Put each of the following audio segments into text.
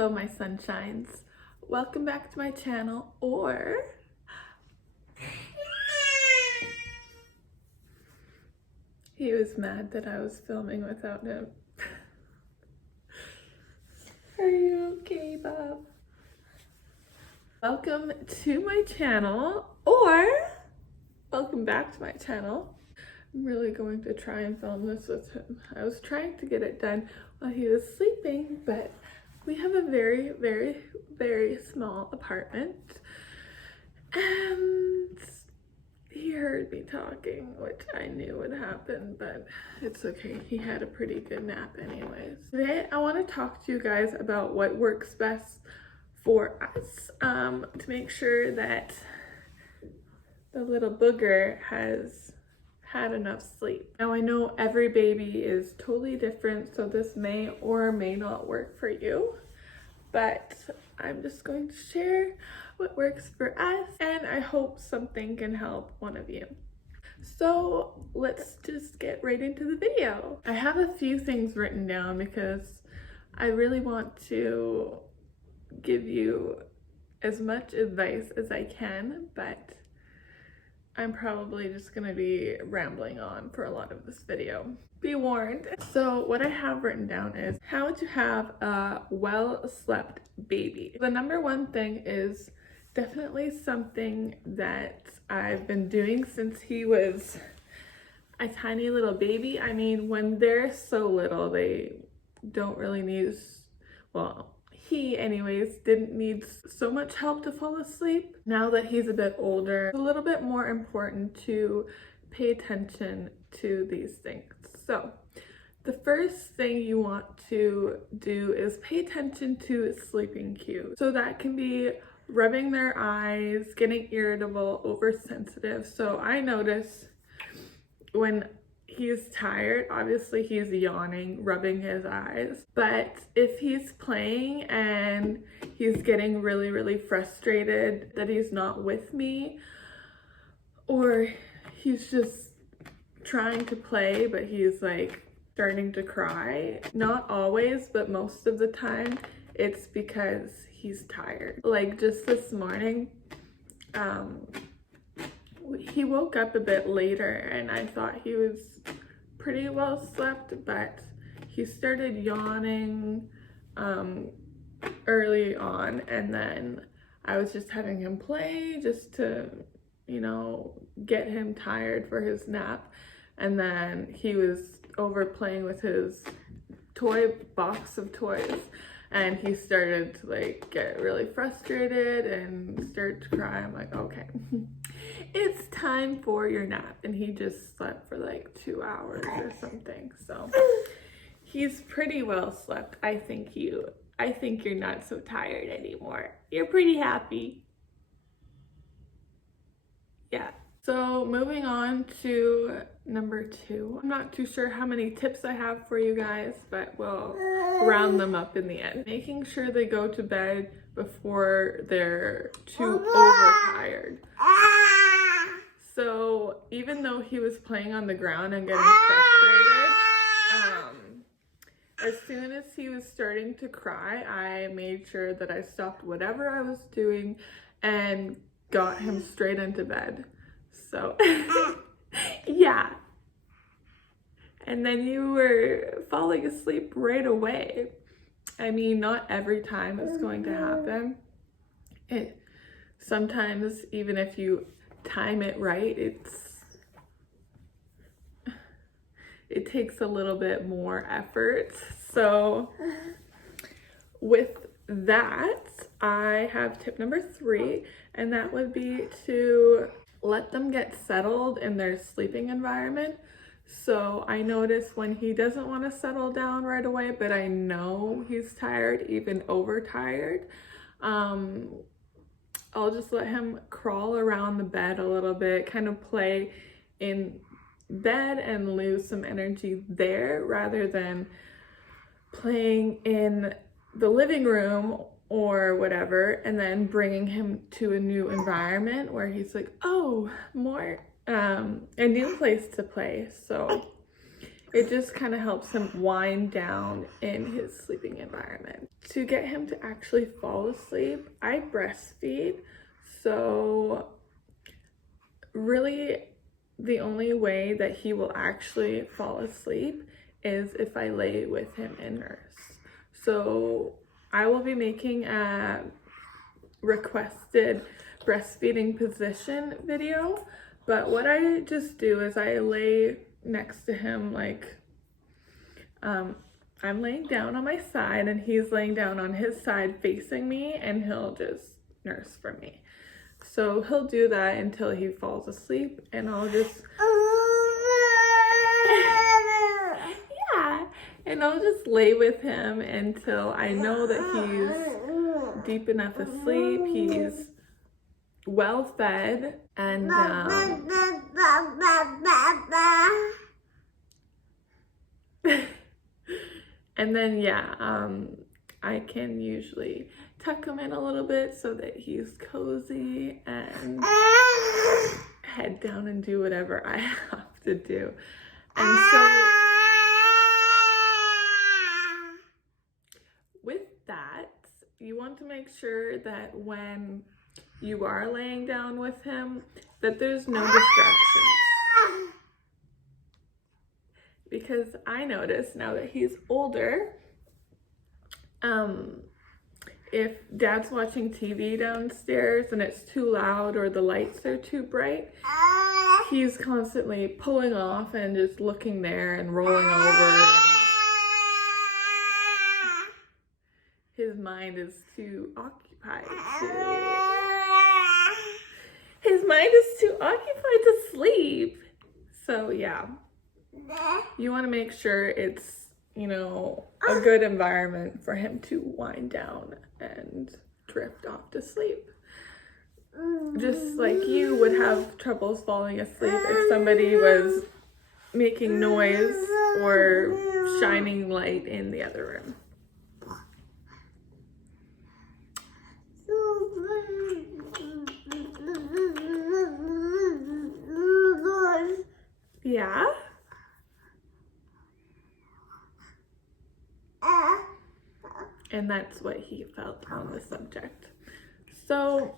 Hello my sunshines, welcome back to my channel, or he was mad that I was filming without him. Are you okay, Bob? Welcome to my channel, or welcome back to my channel. I'm really going to try and film this with him. I was trying to get it done while he was sleeping, but we have a very, very, very small apartment, and he heard me talking, which I knew would happen, but it's okay. He had a pretty good nap anyways. Today, I want to talk to you guys about what works best for us to make sure that the little booger has had enough sleep. Now, I know every baby is totally different, so this may or may not work for you, but I'm just going to share what works for us, and I hope something can help one of you. So let's just get right into the video. I have a few things written down because I really want to give you as much advice as I can, but I'm probably just gonna be rambling on for a lot of this video. Be warned. So what I have written down is how to have a well-slept baby. The number one thing is definitely something that I've been doing since he was a tiny little baby. I mean, when they're so little, they don't really need, well, he anyways didn't need so much help to fall asleep. Now that he's a bit older, it's a little bit more important to pay attention to these things. So the first thing you want to do is pay attention to sleeping cues. So that can be rubbing their eyes, getting irritable, oversensitive. So I notice when he's tired, obviously he's yawning, rubbing his eyes. But if he's playing and he's getting really, really frustrated that he's not with me, or he's just trying to play, but he's like starting to cry, not always, but most of the time, it's because he's tired. Like just this morning, he woke up a bit later and I thought he was pretty well slept, but he started yawning early on, and then I was just having him play just to, you know, get him tired for his nap, and then he was over playing with his toy box of toys, and he started to like get really frustrated and start to cry. I'm like, okay, it's time for your nap. And he just slept for like 2 hours or something. So he's pretty well slept. I think you're not so tired anymore. You're pretty happy. Yeah. So moving on to number 2. I'm not too sure how many tips I have for you guys, but we'll round them up in the end. Making sure they go to bed before they're too overtired. So even though he was playing on the ground and getting frustrated, as soon as he was starting to cry, I made sure that I stopped whatever I was doing and got him straight into bed. So yeah, and then you were falling asleep right away. I mean, not every time it's going to happen. Sometimes even if you time it right, it takes a little bit more effort. So with that, I have tip number 3, and that would be to let them get settled in their sleeping environment. So I notice when he doesn't want to settle down right away, but I know he's tired, even overtired, I'll just let him crawl around the bed a little bit, kind of play in bed and lose some energy there rather than playing in the living room or whatever, and then bringing him to a new environment where he's like, oh, more, a new place to play. So It just kind of helps him wind down in his sleeping environment. To get him to actually fall asleep, I breastfeed. So really the only way that he will actually fall asleep is if I lay with him and nurse. So I will be making a requested breastfeeding position video, but what I just do is I lay next to him, like I'm laying down on my side and he's laying down on his side facing me, and he'll just nurse for me. So he'll do that until he falls asleep, and I'll just yeah, and I'll just lay with him until I know that he's deep enough asleep, he's well fed, and and then yeah, I can usually tuck him in a little bit so that he's cozy and head down and do whatever I have to do. And so with that, you want to make sure that when you are laying down with him, that there's no distractions. Because I notice now that he's older, if dad's watching TV downstairs and it's too loud or the lights are too bright, he's constantly pulling off and just looking there and rolling over. His mind is too occupied to sleep. So yeah, you want to make sure it's, you know, a good environment for him to wind down and drift off to sleep. Just like you would have troubles falling asleep if somebody was making noise or shining light in the other room. Yeah? And that's what he felt on the subject. So,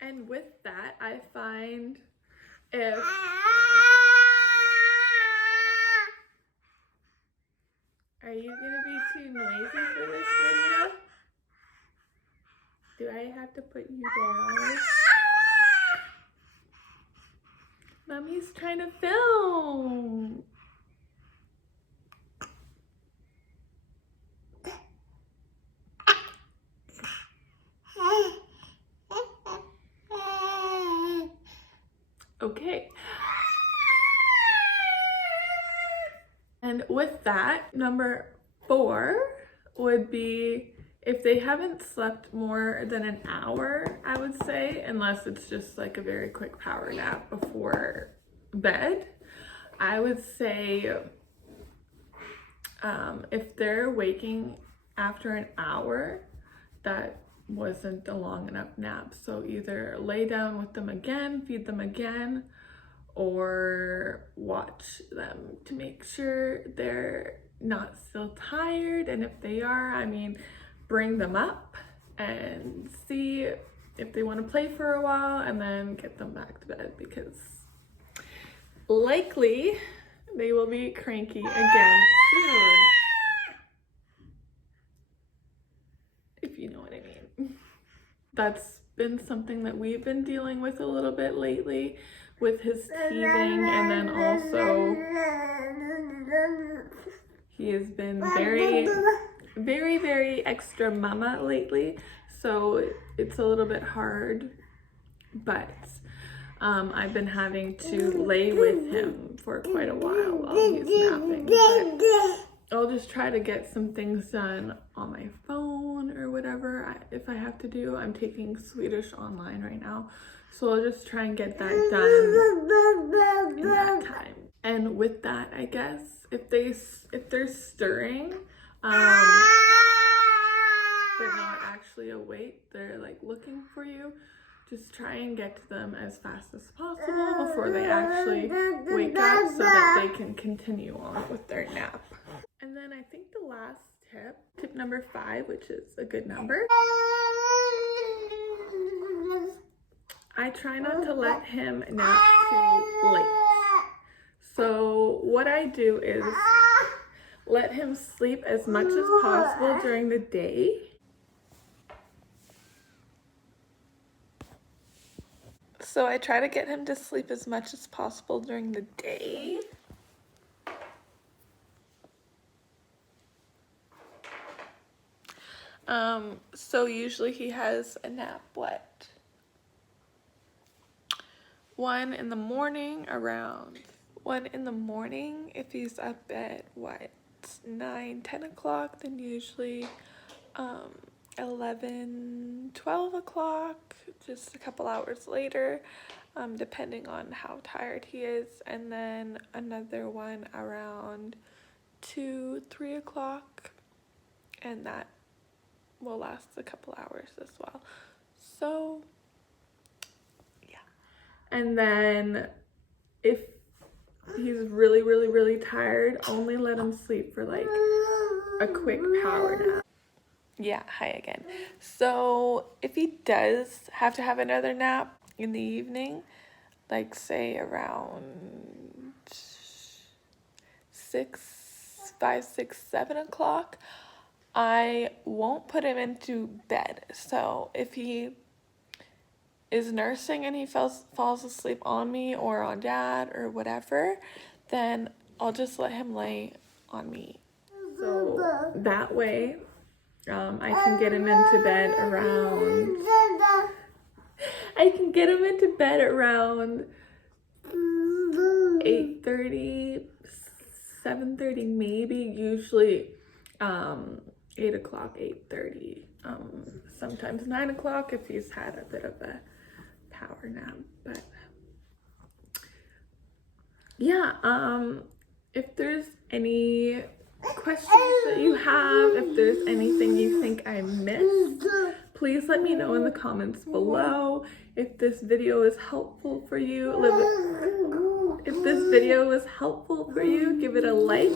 and with that, I find if are you gonna be too noisy for this video? Do I have to put you down? Mommy's trying to film. Okay. And with that, number 4 would be if they haven't slept more than an hour, I would say, unless it's just like a very quick power nap before bed, I would say if they're waking after an hour, that wasn't a long enough nap. So either lay down with them again, feed them again, or watch them to make sure they're not still tired. And if they are, I mean, bring them up and see if they want to play for a while and then get them back to bed, because likely they will be cranky again soon. If you know what I mean. That's been something that we've been dealing with a little bit lately with his teething, and then also he has been very extra mama lately, so it's a little bit hard, but I've been having to lay with him for quite a while he's napping. But I'll just try to get some things done on my phone or whatever if I have to do. I'm taking Swedish online right now, so I'll just try and get that done in that time. And with that, I guess if they're stirring, but not actually awake. They're like looking for you. Just try and get to them as fast as possible before they actually wake up so that they can continue on with their nap. And then I think the last tip number 5, which is a good number, I try not to let him nap too late. So what I do is let him sleep as much as possible during the day. So I try to get him to sleep as much as possible during the day. So usually he has a nap, 1 in the morning, around 1 in the morning. If he's up at 9, 10 o'clock, then usually 11, 12 o'clock, just a couple hours later, depending on how tired he is. And then another one around 2, 3 o'clock, and that will last a couple hours as well. So yeah. And then if he's really, really, really tired, only let him sleep for like a quick power nap. Yeah, hi again. So if he does have to have another nap in the evening, like say around 5, 6, 7 o'clock, I won't put him into bed. So if he is nursing and he falls asleep on me or on Dad or whatever, then I'll just let him lay on me. So that way I can get him into bed around 8:30, 7:30 maybe, usually 8 o'clock, 8:30, sometimes 9 o'clock if he's had a bit of a power nap. But yeah, if there's any questions that you have, if there's anything you think I missed, please let me know in the comments below. If this video is helpful for you, give it a like.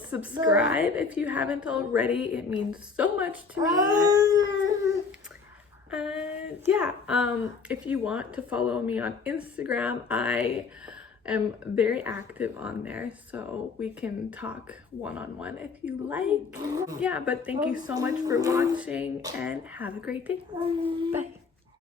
Subscribe if you haven't already. It means so much to me. And yeah, if you want to follow me on Instagram, I am very active on there, so we can talk one-on-one if you like. Yeah, but thank you so much for watching and have a great day. Bye.